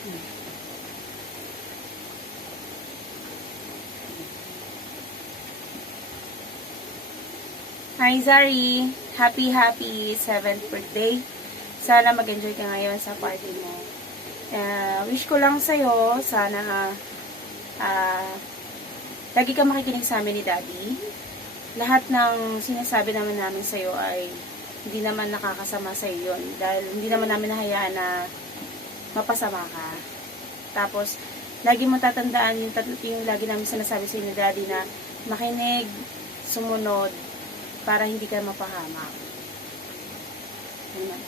Hi Zari! Happy 7th birthday. Sana mag-enjoy ka ngayon sa party mo. Wish ko lang sa'yo, sana lagi ka makikinig sa amin ni Daddy. Lahat ng sinasabi naman namin sa'yo ay hindi naman nakakasama sa'yo yun. Dahil hindi naman namin nahayaan na mapasama ka. Tapos, lagi mo tatandaan yung lagi namin sinasabi sa'yo ni Daddy na makinig, sumunod, para hindi ka mapahamak. Amen.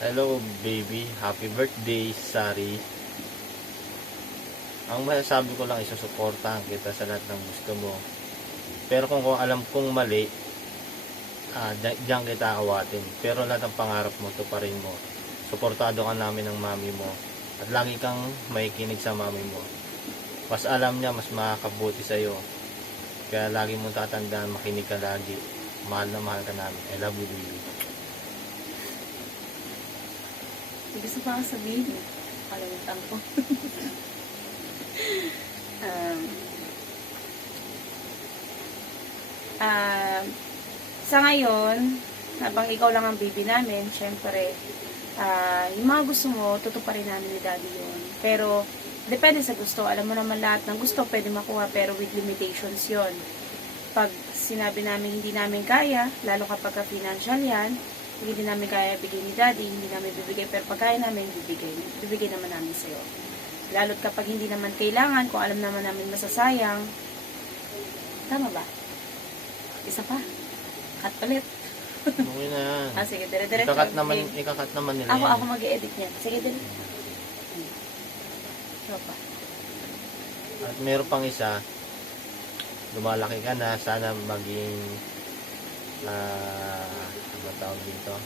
Hello baby, happy birthday, Sari. Ang masasabi ko lang, isusuportahan kita sa lahat ng gusto mo. Pero kung alam kong mali, diyan kita awatin. Pero lahat ng pangarap mo, tuparin mo. Suportado ka namin ng mami mo. At lagi kang makikinig sa mami mo. Mas alam niya, mas makakabuti sa'yo. Kaya lagi mong tatandaan, makinig ka lagi. Mahal na mahal ka namin. I love you, baby. Gusto pa ako sabihin eh. Kalimutan ko. Sa ngayon, habang ikaw lang ang baby namin, syempre, yung mga gusto mo, tutuparin namin ni Daddy yun. Pero, depende sa gusto. Alam mo naman lahat ng gusto pwede makuha, pero with limitations yon. Pag sinabi namin hindi namin kaya, lalo kapag financial yan, hindi namin kaya bigay ni Daddy, hindi namin bibigay, pero pag kaya namin, bibigay naman namin sa'yo. Lalo't kapag hindi naman kailangan, kung alam naman namin masasayang, tama ba? Isa pa. Cut ulit. Okay na yan. Sige, dire-diretso. Ikakat naman nila yan. Ako mag-i-edit niyan. Sige, dire. Pa. At meron pang isa, lumalaki ka na, sana maging ano tawag dito?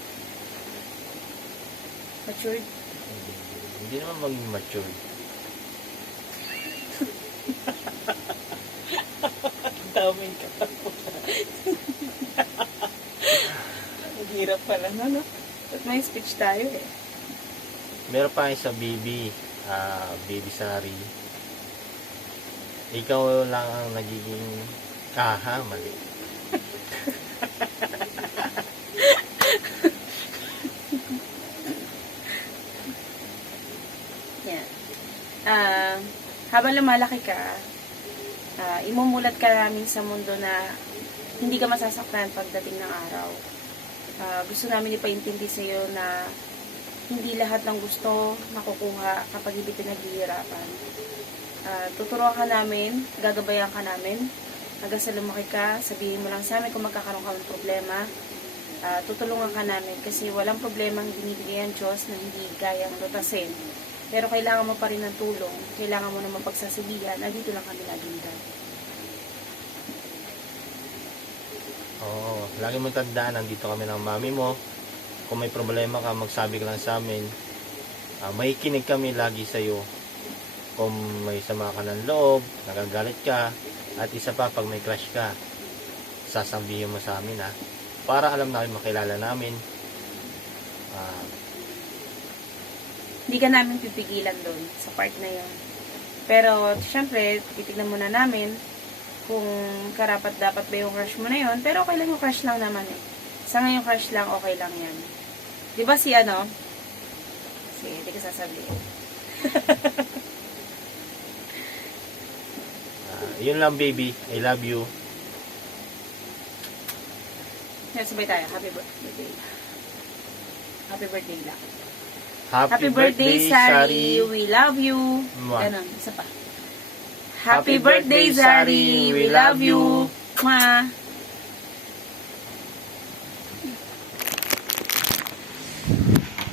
Matured? Hindi naman maging matured. Daming ka pa po. Naghirap pala no? At may speech tayo eh. Meron pa isa, baby Sari. Ikaw lang ang nagiging mali. Yan. Habang lumalaki ka, imumulat ka namin sa mundo na hindi ka masasaktan pagdating ng araw. Gusto namin ipaintindi sa iyo na hindi lahat ng gusto makukuha kapag hindi pinaghihirapan. Tuturuan ka namin, gagabayan ka namin, hanggang sa lumaki ka, sabihin mo lang sa amin kung magkakaroon ka ng problema. Tutulungan ka namin kasi walang problemang binibigay ang Diyos na hindi kayang lutasin. Pero kailangan mo pa rin ng tulong, kailangan mo na mapagsasabihan, nandito lang kami laging dyan. Oo, lagi mong tandaan, nandito kami ng mami mo. Kung may problema ka, magsabi ka lang sa amin. May kinig kami lagi sa iyo. Kung may sama ka ng loob, nagagalit ka, at isa pa, pag may crush ka, sasabihin mo sa amin para alam namin, makilala namin. Hindi ka namin pipigilan doon sa part na yun. Pero, syempre, titignan muna namin kung karapat dapat ba yung crush mo na yun. Pero okay lang yung crush lang naman eh. Sa ngayon crush lang, okay lang yan. Diba si ano? Sige, hindi ka sasabihin. Yun lang, baby. I love you. Sabay tayo. Happy birthday. Happy birthday lang. Happy birthday, Sari. We love you. Ganon. Isa pa. Happy birthday, Sari. We love you. Mwah.